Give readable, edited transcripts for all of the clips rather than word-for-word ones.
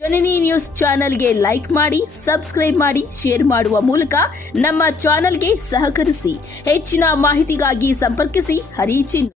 ಜನನಿ news ಚಾನೆಲ್ಗೆ like ಮಾಡಿ, subscribe ಮಾಡಿ, ಶೇರ್ ಮಾಡುವ ಮೂಲಕ ನಮ್ಮ ಚಾನೆಲ್ಗೆ ಸಹಕರಿಸಿ. ಹೆಚ್ಚಿನ ಮಾಹಿತಿಗಾಗಿ ಸಂಪರ್ಕಿಸಿ ಹರಿಚಿನ್.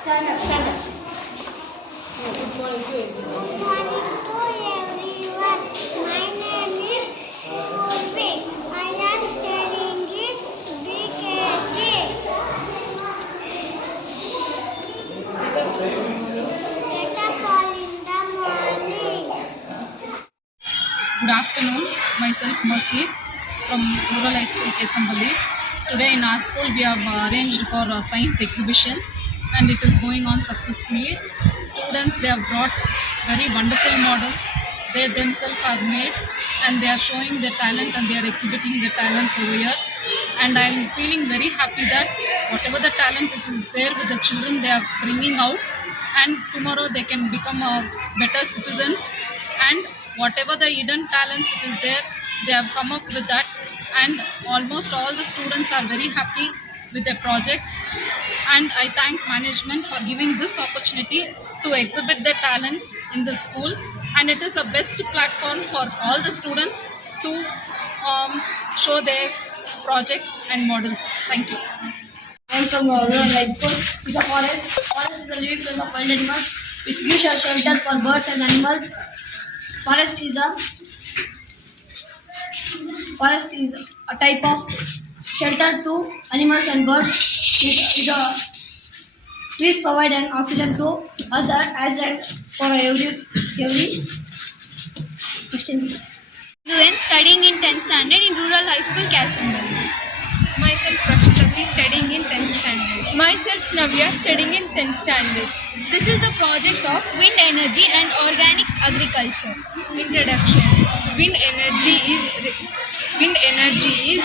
Stand up. Good morning to everyone. Good morning to everyone. My name is Purvi. I am studying in BKG. Get up all in the morning. Good afternoon, myself Mercy from Rural High School Kesambali. Today in our school we have arranged for a science exhibition and it is going on successfully. Students, they have brought very wonderful models they themselves have made and they are showing their talent and they are exhibiting their talents over here, and I am feeling very happy that whatever the talent is there with the children, they are bringing out, and tomorrow they can become better citizens, and whatever the hidden talents it is there, they have come up with that, and almost all the students are very happy with their projects, and I thank management for giving this opportunity to exhibit their talents in the school, and it is a best platform for all the students to show their projects and models. Thank you. I am from Rural High School. It's a forest. Forest is a living place of wild animals. It gives a shelter for birds and animals. Forest is a type of shelter to animals and birds. Trees provide an oxygen to us as and for every question. When studying in 10th standard in Rural High School, Kasambali. Myself Rakshita, studying in 10th standard. Myself Navya, studying in 10th standard. This is a project of wind energy and organic agriculture. Introduction. Wind energy is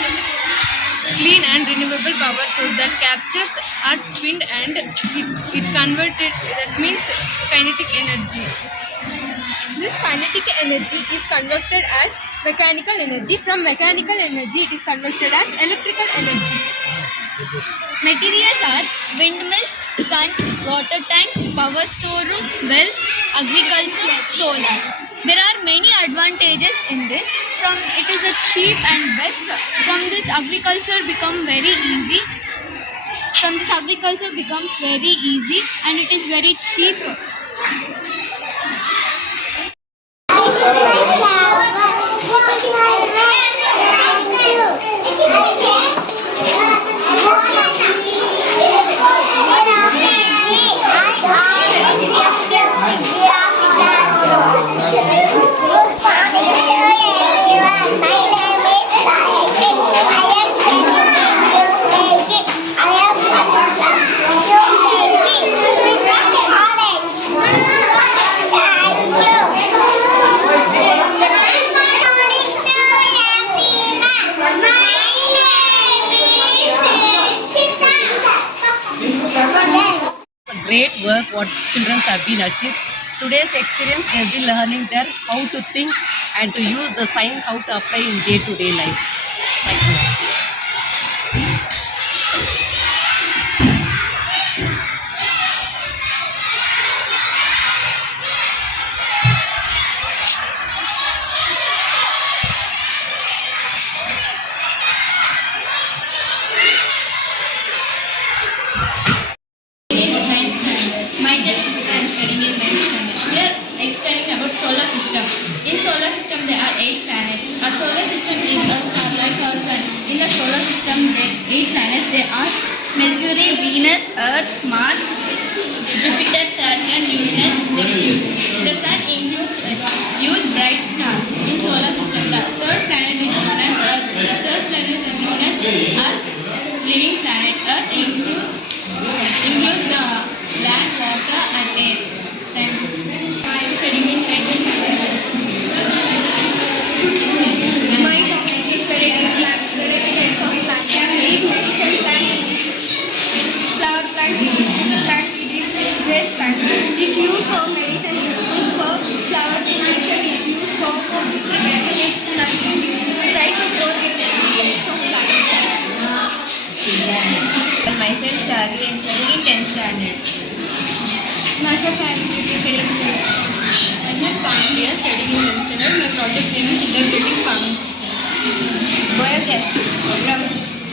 clean and renewable power source that captures Earth's wind and it converted, that means kinetic energy. This kinetic energy is converted as mechanical energy. From mechanical energy, it is converted as electrical energy. Materials are windmills, sun, water tank, power storeroom, well, agriculture, solar. There are many advantages in this. From it is a cheap and best. From this agriculture becomes very easy. And it is very cheap. great work what children have been achieved. Today's experience, they have been learning there how to think and to use the science, how to apply in day-to-day lives. Thank you. Myself, I am studying in 9th standard. We are explaining about solar system. In solar system, there are 8 planets. Our solar system is a star like our sun. In the solar system, there are 8 planets. They are Mercury, Venus, Earth, Mars, Jupiter, Saturn, Uranus, Neptune. The sun includes a huge bright star in solar system. The third planet is known as Earth. The third planet is known as Earth, living planet. Earth includes the land, water and air. Thank you. I am studying in 10th standard. My topic is related types of plants. It is medicinal plant, it is flower plant, it is food plant, it is waste plant. It's used for medicine, it's used for flower decoration, it's used for preparing it, planting. We try to grow the types of plants. Myself, Charlie, I am studying in 10th standard. Myself, I am studying in 10th standard. Myself, Pandya, studying in 10th standard. My project name is Integrating Farming System. Biogas. From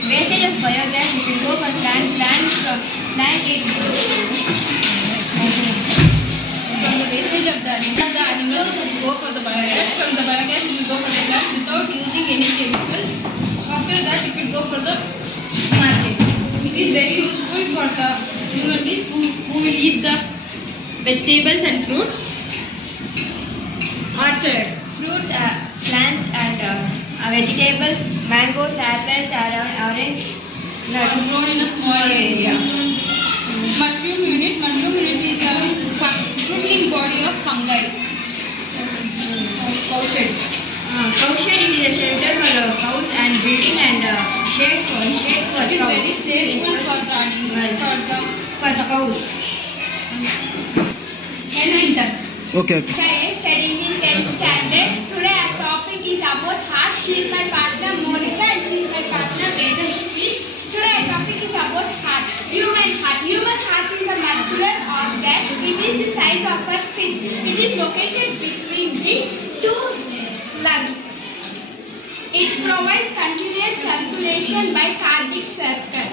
wastage of biogas, we will go for plant from plant it. From the wastage of the animals will go for the biogas. From the biogas, it will go for the plant without using any chemicals. After that, it will go for the market. It is very useful for the human beings who will eat the vegetables and fruits. Orchard. Fruits, plants and vegetables, mangoes, apples, orange, Are nuts. grown in a small area. Mushroom unit. Mushroom unit is a fruiting body of fungi. Cow shed. Cow shed is a shelter for cows and building and shade for It is cows. very safe food for the animals, For the cows. hen and duck. Okay. I am studying in 10th standard. Today our topic is about heart. She is my partner Monica and she is my partner Vedashri. Today our topic is about heart. Human heart. Human heart is a muscular organ. It is the size of a fish. It is located between the two lungs. It provides continuous circulation by cardiac circle.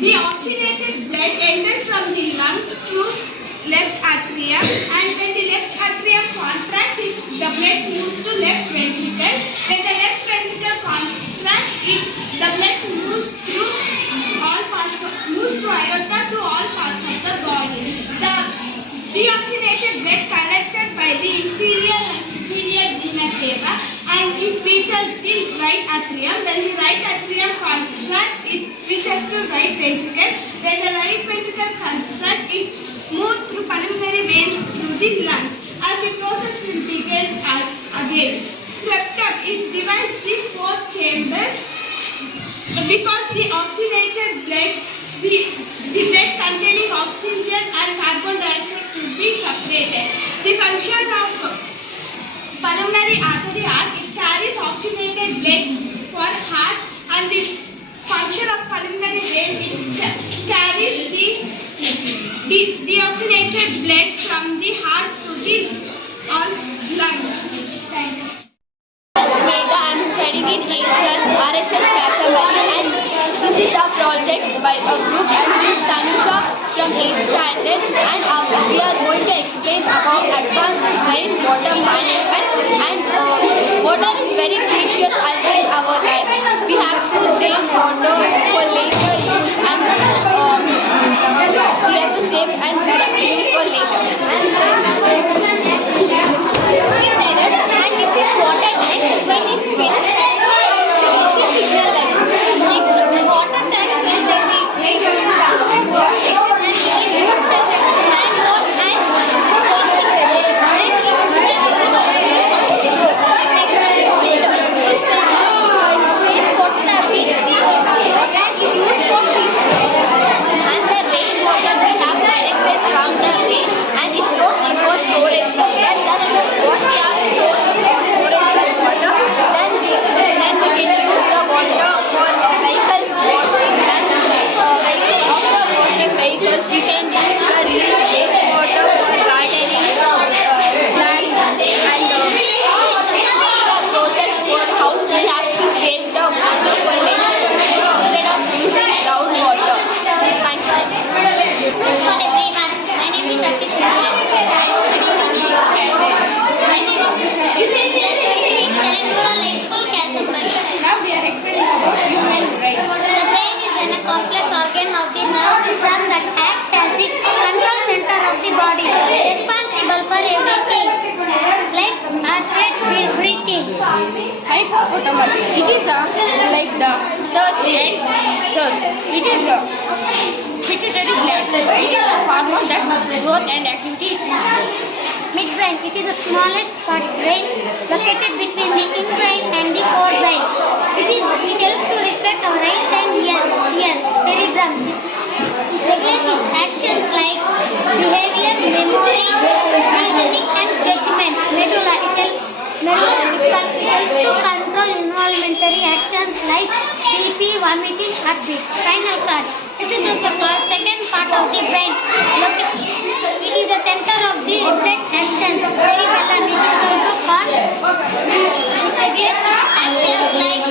The oxygenated blood enters from the lungs through left atrium, and when the left atrium contracts, the blood moves to left ventricle. When the left ventricle contracts, the blood moves through moves to aorta to all parts of the body. The deoxygenated blood collected by the inferior and superior vena cava and it reaches the right atrium. When the right atrium contracts, it reaches to right ventricle. When the right ventricle contracts, it moves through pulmonary veins through the lungs. And the process will begin again. Septum, it divides the 4 chambers because the oxygenated blood, the blood containing oxygen and carbon dioxide will be separated. The function of pulmonary artery are it carries oxygenated blood for heart, and the function of pulmonary vein it carries the deoxygenated blood from the heart to the all lungs. Thank you. Megha, I am studying in 8th class RHS Kasamali, and this is a project by a group, and she is Tanusha from 8th standard, and we are going to explain about advanced rainwater management. And water is very precious in our life. We have to save water for later use, and we have to save and we have to use for later. And this is water tank. When it's filled, this is the line. Next, water tank will then be made into wash station, and we use the hand wash and washing vessels. And autonomous. It is like the thirst and thirst. It is the pituitary gland. It is a hormone that growth and activity. Midbrain, it is the smallest part brain located between the hindbrain and the forebrain. It helps to reflect our eyes and ears. Cerebrum, it regulates its actions like behavior, memory, reasoning and judgment. Medulla, it helps to control involuntary actions like BP, vomiting, heartbeat. Spinal cord, it is the second part of the brain. It is the center of the reflex actions. Cerebellum, it is also called regulates actions like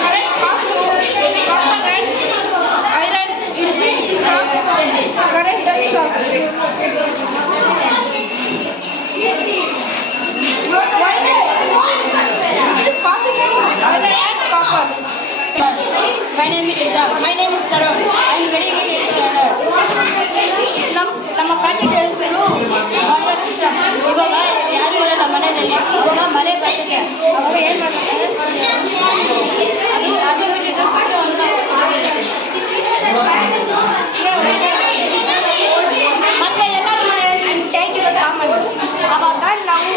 balance, posture and My name is Tarun. I am getting in 8th standard. ನಮ್ಮ project ಹೆಸರು water system. ಇವಾಗ ಯಾರು ಇರಲ್ಲ ಮನೆಯಲ್ಲಿ, ಇವಾಗ ಮಳೆ ಬರ್ತದೆ, ಅವಾಗ ಏನು ಮಾಡ್ತಾರೆ, ಅದು ಆಟೋಮೆಟಿಕ್ ಕಟ್ಟು ಅಂತ ಮತ್ತೆ ಎಲ್ಲರ ಮನೆಯಲ್ಲಿ ಟ್ಯಾಂಕ್ ಇರೋದು ಕಾಮನ್. ಅವಾಗ ನಾವು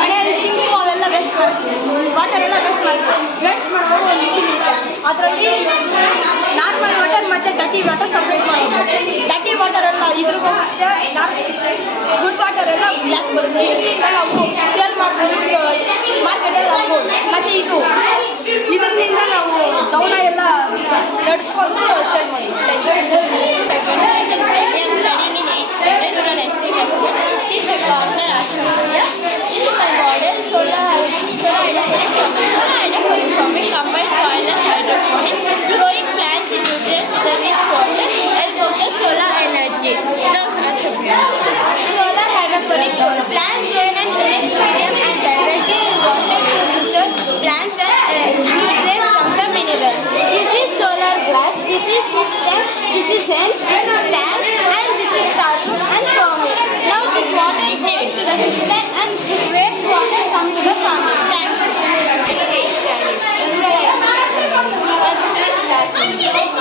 ಮನೆಯಲ್ಲಿ ಸಿಂಕು ಅವೆಲ್ಲ ವೇಸ್ಟ್ ಮಾಡ್ತೀವಿ, ವಾಟರ್ ಎಲ್ಲ ವೇಸ್ಟ್ ಮಾಡ್ತೀವಿ. ವೇಸ್ಟ್ ಮಾಡುವಾಗ ಒಂದು ಮಿಷಿನ್ ಇದೆ, ಅದರಲ್ಲಿ ನಾರ್ಮಲ್ ವಾಟರ್ ಮತ್ತು ಡರ್ಟಿ ವಾಟರ್ ಸಪ್ರೇಟ್ ಮಾಡೋದು. ಡರ್ಟಿ ವಾಟರ್ ಎಲ್ಲ ಇದ್ರಿಗೆ ಹೋಗುತ್ತೆ, ಗುಡ್ ವಾಟರ್ ಎಲ್ಲ ಗ್ಲಾಸ್ ಬರುತ್ತೆ. ಇದರಿಂದ ನಾವು ಸೇಲ್ ಮಾಡ್ಬೋದು, ಮಾರ್ಕೆಟಲ್ಲಿ ಹಾಕ್ಬೋದು. ಮತ್ತು ಇದರಿಂದ ನಾವು ಗೌನ ಎಲ್ಲ ನಡ್ಕೊಂಡು ಸೇಲ್ ಮಾಡ್ಬೋದು. Growing plants in nutrients with the rich water help obtain solar energy. Now, solar hydroponic plants grow in an unique medium and directly in water to preserve plants and nutrients from the minerals. This is solar glass, this is system, this is hens, this is tank, and this is starroot and sawmill. Now this water goes to the system and this waste water comes to the farmer. Thank you.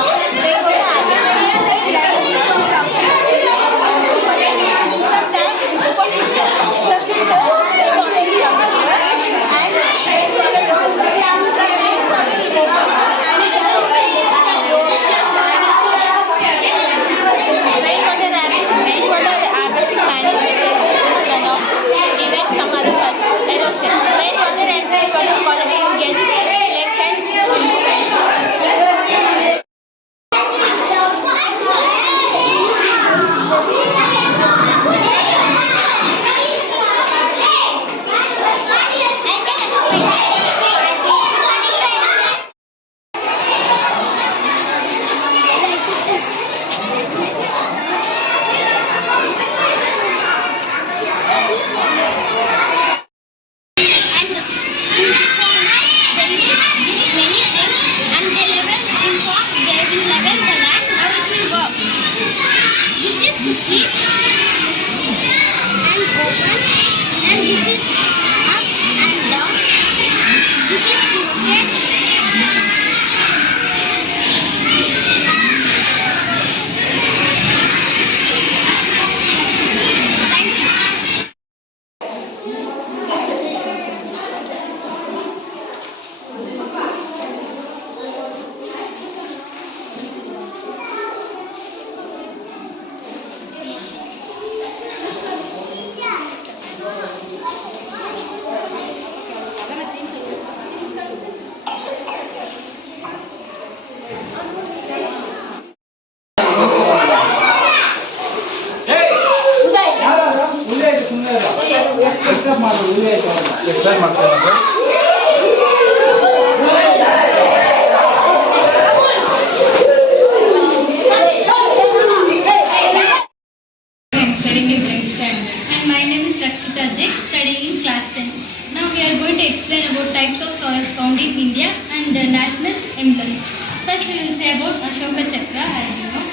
found in India and national emblems. First we will say about Ashoka Chakra, as you know.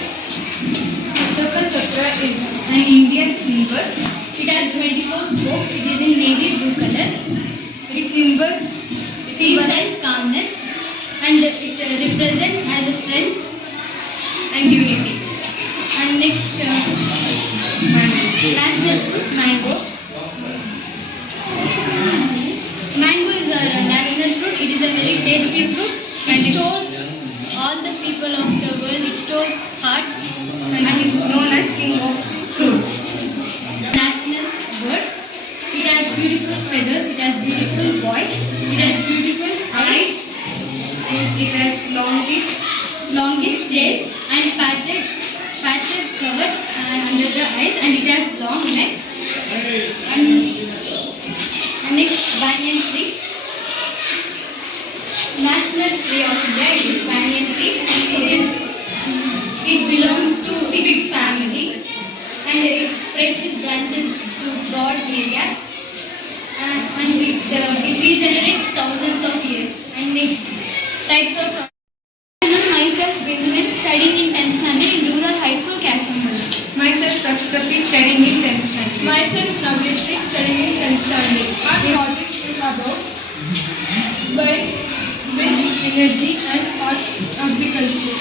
Ashoka Chakra is an Indian symbol. It has 24 spokes. It is in navy blue color. It symbols peace and calmness, and it represents as a strength and unity. And next, national fruit, mango. Mango is our national fruit. It is a very tasty fruit. It stolls all the people of the world. It stolls hearts and is known as king of fruits. National bird. It has beautiful feathers. It has beautiful voice. It has beautiful eyes. And it has longish tail and patched cover under the eyes, and it has long neck. And next, banyan tree. National tree of India. It is banyan tree. It belongs to fig family, and it spreads its branches to broad areas, and it regenerates thousands of years. And next, types of soil. Myself, Vinland, studying in 10th standard in Rural High School, Kasambal. Myself, Rakshitapi, studying in 10th standard. Myself, Naveshri, studying in 10th standard. Our project is about wind energy and agriculture.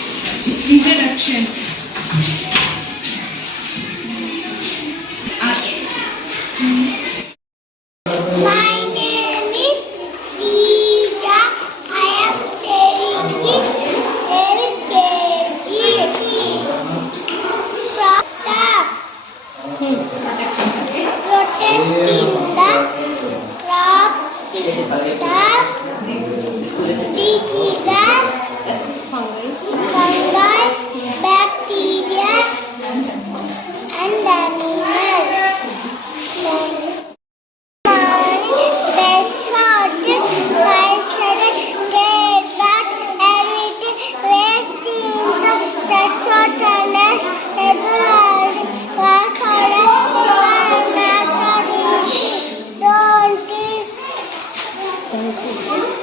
Introduction. My name is Sija. I am studying in LKG. Protecting the crop diseases, fungi, bacteria, and animals.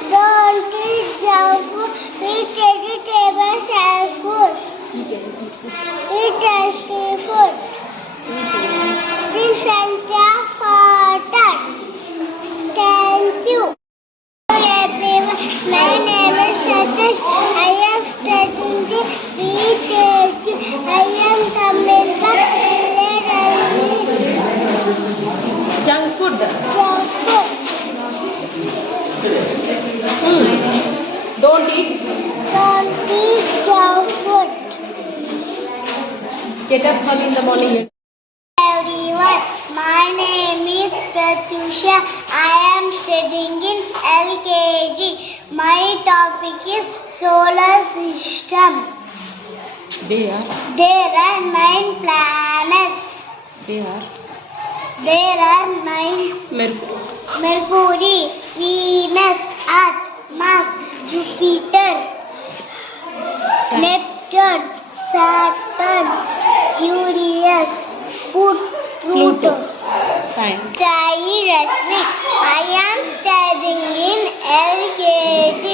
Don't eat junk food. Eat vegetables and fruits. Eat tasty food. Drink plenty of water. Thank you. Hello everyone. My name is Satish. I am studying the BKG. I am coming back. Junk food. Junk food. Don't eat. Don't eat junk food. Get up early in the morning. Everyone, my name is Pratyusha. I am studying in LKG. My topic is solar system. There There are 9 planets. There are 9: Mercury, Venus, Earth, Mars, Jupiter, Neptune, Saturn, Uranus, Pluto. Fine. Sai Rashmi. I am studying in LKG.